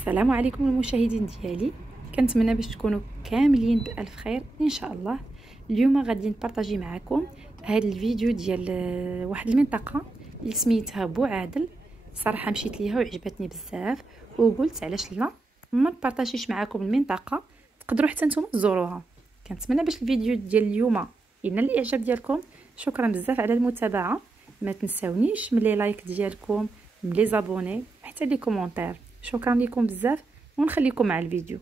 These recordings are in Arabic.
السلام عليكم المشاهدين ديالي. كنتمنى باش تكونوا كاملين بالف خير ان شاء الله. اليوم غادي نبارطاجي معكم هذا الفيديو ديال واحد المنطقه اللي سميتها بوعادل. صراحه مشيت ليها وعجبتني بزاف وقلت علاش لا ما نبارطاجيش معكم المنطقه، تقدروا حتى نتوما تزوروها. كنتمنى باش الفيديو ديال اليوم ينال الاعجاب ديالكم. شكرا بزاف على المتابعه، ما تنساونيش من لي لايك ديالكم، من لي زابوني، حتى لي كومونتير. شكرا لكم بزاف ونخليكم مع الفيديو.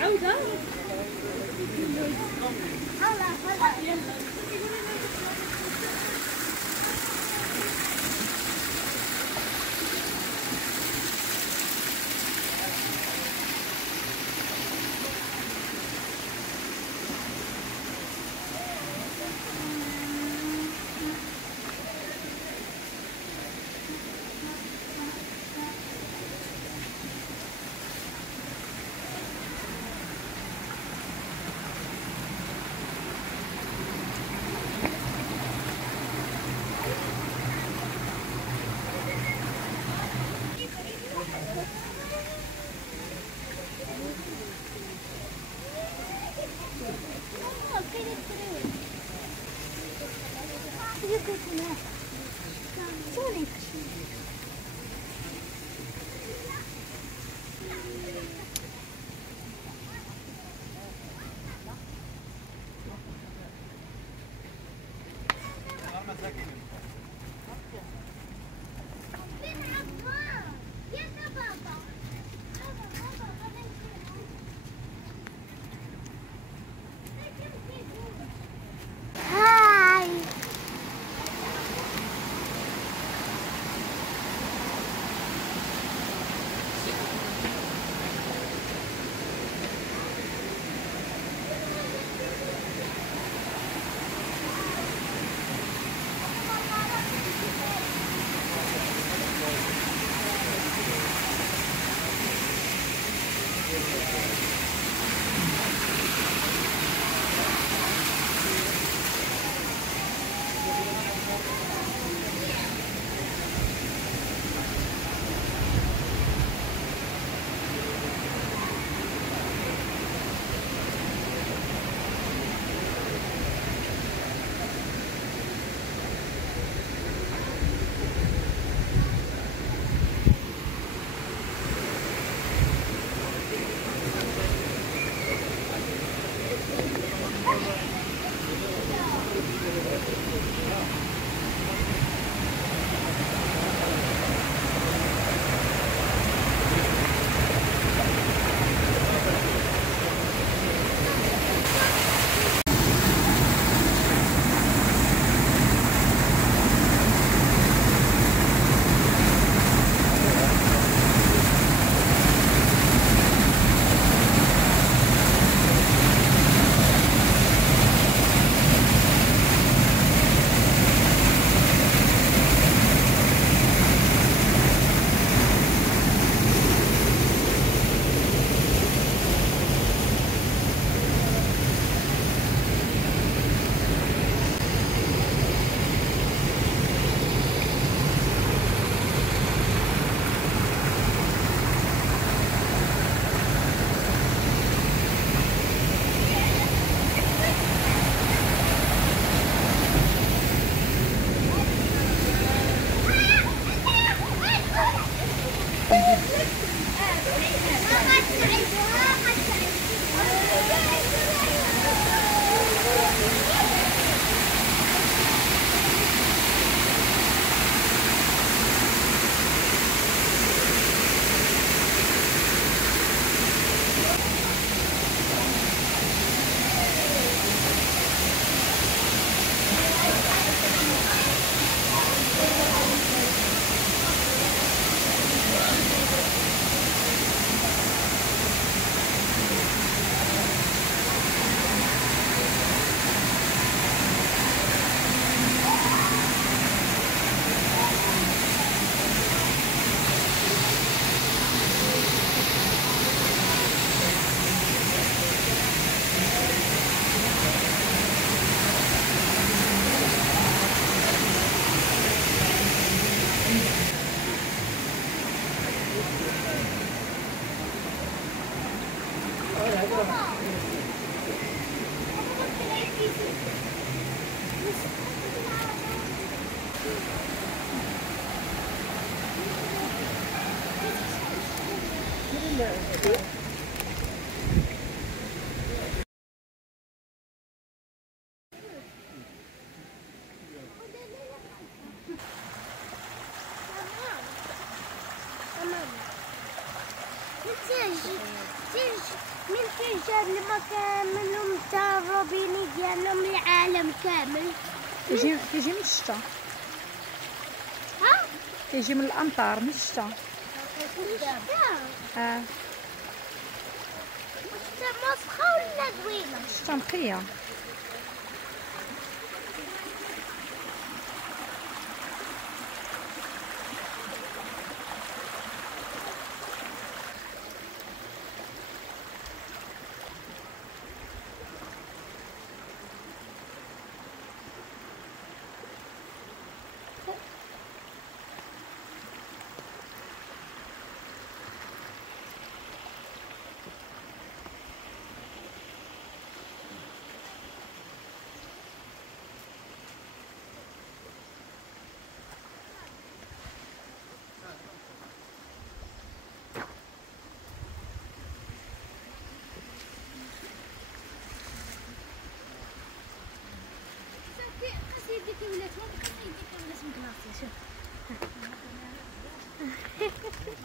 عودة من تيجي المكان منهم متهربين ديالهم العالم كامل. تيجي من الشتا. ها؟ تيجي من الامطار من الشتا. الشتا مسخة ولا زوينة؟ الشتا نقية.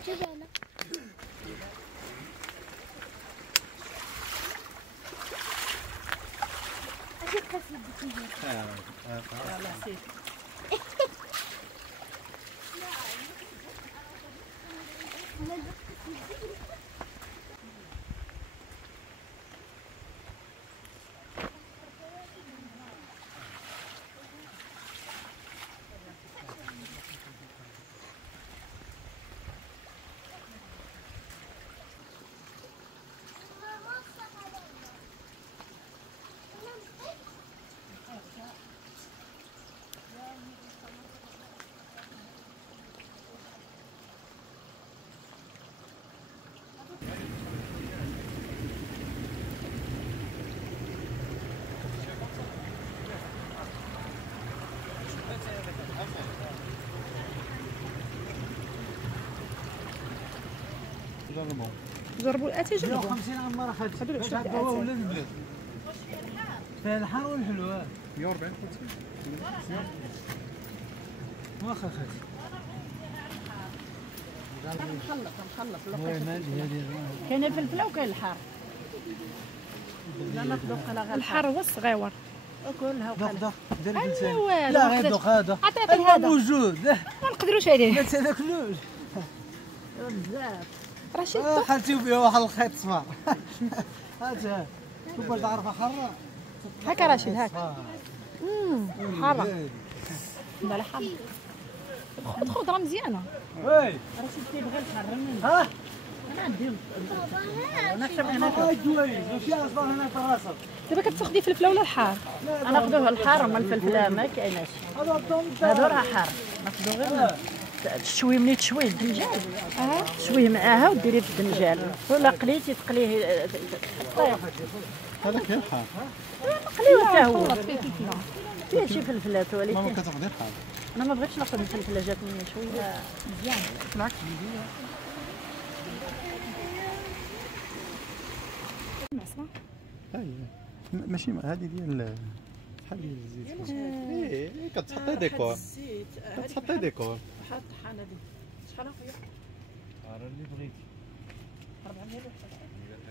شوف انا اجيب قصيدتي جربوا الاتاي. جربوا 150 عام ما خدتش هادو باش شوف عطوها الاتاي. ولا البلاد فيها الحار والحلوه 140 واخا خدتي نخلص وي مالي هذه كاين الفلفله وكاين الحار. لا ناخذ قلا غير الحار هو الصغيور. وكلها دوق دوق دير في لسانك والو لا غير دوق هذا عطيتي هذا موجود لا ما نقدروش عليه. ما تاكلوش بزاف. راه شي الضو. حالتي فيها واحد الخيط صفار هاتها شوف باش تعرف اخر هكا رشيد هكا. حاره. لا لا حاره. الخضره مزيانه. وي رشيد كيبغي الحار مني. ها انا عندي انا شبه هنا هاي دويز وفي اصفر هنا في الراسك دابا كتاخدي فلفله ولا الحار؟ ناخذوه الحار وما الفلفله ما كايناش. هذا الطون هادو راه حار ناخذو غير تشوي ملي تشوي الدنجال. تشويه معاها وديريه في الدنجال ولا قليتي تقليه طيب. هذا كاين حار قليوه حتى هو خلط فيه فلفله. فيه شي فلفلات ولكن ماما كتاخذي الحار انا ما بغيتش ناخذ الفلفله جاتني شويه مزيان. بالعكس المعصرة هاي ماشي هذه ديال شحال ديال الزيت ايه كتحطي ديكور الزيت كتحطي ديكور بحال الطحانه دي شحال اخويا؟ راه اللي بغيتي 400 ولا لا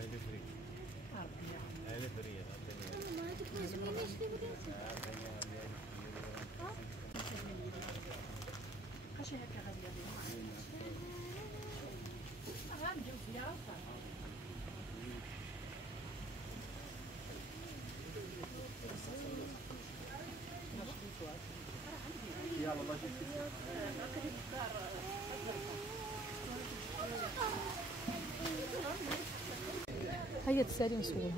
اللي بغيتي 400 اللي بغيتي ما هذيك ما زويناش في بلادي. شي هكا غاديه غنجيو زياره وصافي. هيا تسالي نسولها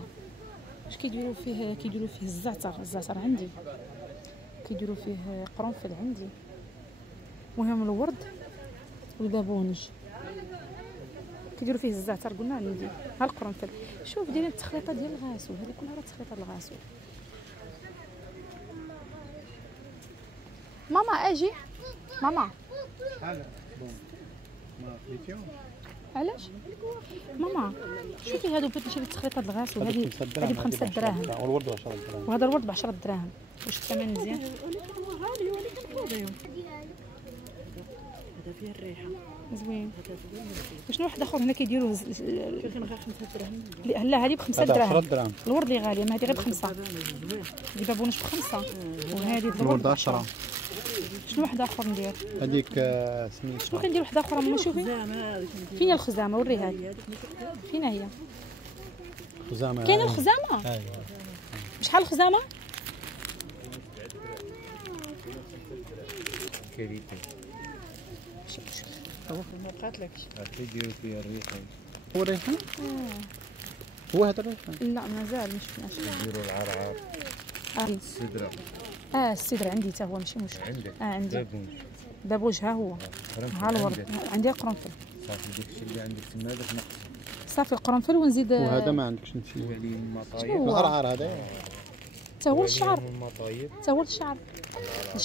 واش كيديروا فيه الزعتر عندي، كيديروا فيه قرنفل عندي، المهم الورد والبابونج كيديروا فيه الزعتر قلنا عندي، ها القرنفل. شوف دايرين التخليطه ديال الغاسول، هذه كلها راه تخليطه الغاسول. ماما اجي ماما شحال بون ما خديتيهم علاش ماما شوفي هادو بغيت نشري تخليطه الغاسول، هذه ب 5 دراهم والورد ب 10 دراهم وهذا الورد ب 10 دراهم. واش الثمن مزيان؟ ولكن هو غالي ولكن فاضي. هذا فيه الريحه زوين. هذا زوين مزيان. وشنو واحد اخر هنا كيديروه كان غير 5 دراهم. لا هذه ب 5 هذا 10 دراهم دراهم الورد اللي غاليه، ما هذه غير ب 5. زوين. دي بابونج ب 5 وهذه الورد 10. شنو واحد اخر ندير؟ هذيك شنو سميتها كندير واحد اخرى ماما شوفي زعما هذيك فين الخزامه وريها لي. هذيك فين هي؟ خزامه كاينه الخزامه؟ ايوا شحال الخزامه؟ كريتي هو ما بقاتلكش. كيديروا فيها الريحه هو الريحان هو هذا الريحان لا مازال ما شفناش. كيديروا العرعر السدره السدر عندي حتى هو ماشي مشكل. عندك عندي بابونج بابوج ها هو ها الورد عندي القرنفل صافي داكشي اللي عندك تما هذاك نقص صافي القرنفل ونزيد وهذا ما عندكش انت وعليه المطايب شنو هو؟ العرعر هذا حتى هو الشعر المطايب حتى هو الشعر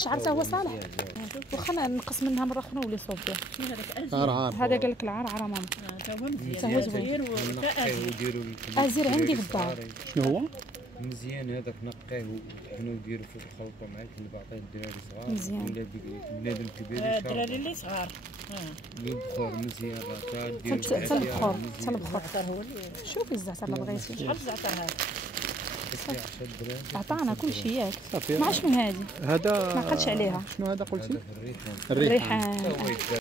حتى هو صالح. واخا نقص منها مره اخرى نولي صوب به. شنو هذاك ازير؟ عرعر هذا قال لك العرعره ماما. تا هو مزيان. تا هو زوين. ازير وازير. وديروا ازير عندي في الدار. شنو هو؟ مزيان هذاك نقيه وطحنوا وديروا فيه الخلطه معاك اللي بعطيه الدراري صغار مزيان. ولا بنادم كبير الدراري اللي صغار. البخور مزيان راه حتى البخور حتى البخور. الزعتر هو اللي شوفي الزعتر اللي بغيتي. شحال الزعتر هذا؟ 10 دراهم عطانا كل شيء ياك. صافي مع شنو هذه؟ هذا ما عقلتش عليها. شنو هذا قلتي؟ الريحان الريحان.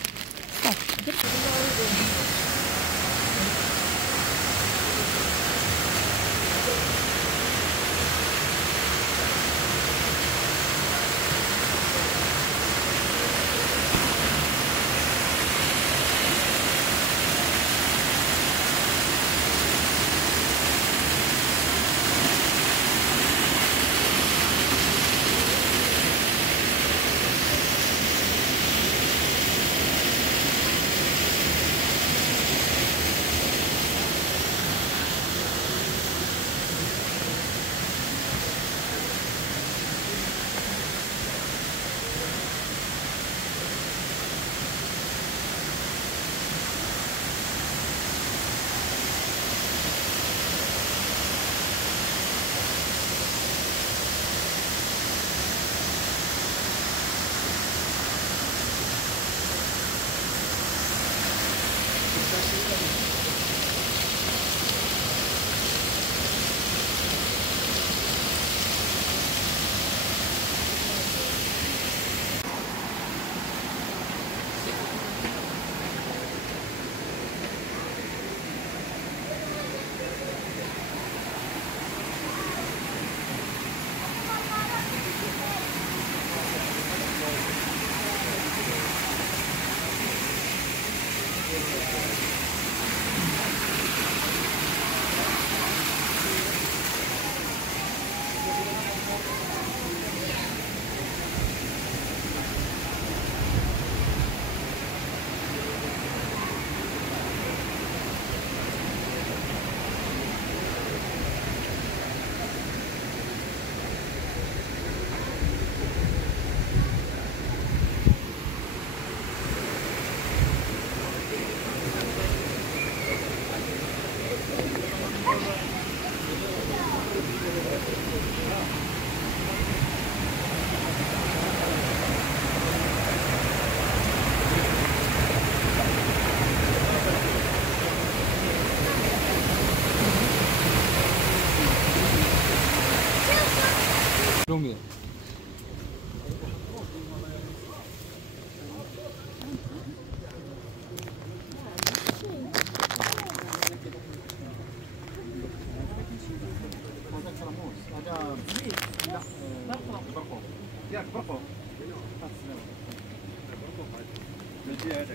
تفرجوا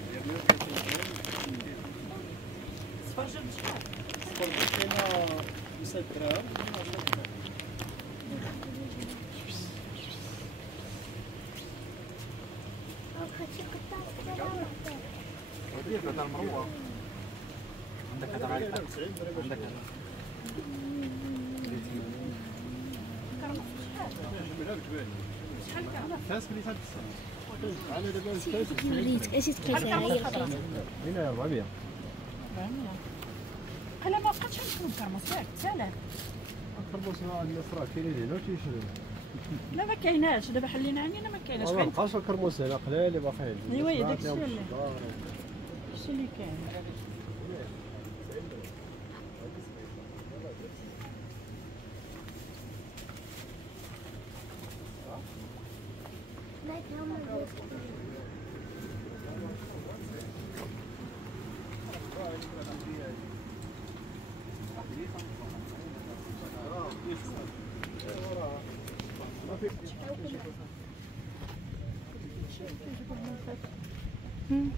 بشحال؟ خاطر قطعت وديك هذا المروه عندك هذا عندك هذا فاس اللي تاع على دابا وليت اش تقيسها هي هنا 400 انا ما بقيتش نشوف الكرموس ياك سالات. الكرموس الناس راه كاينين هنا تيشريو لا ما كايناش دابا حلينا علينا ما كايناش. ما بقاش الكرموس هنا قلال باقيين. ايوا داك الشيء اللي كاين. ما يتهم مم.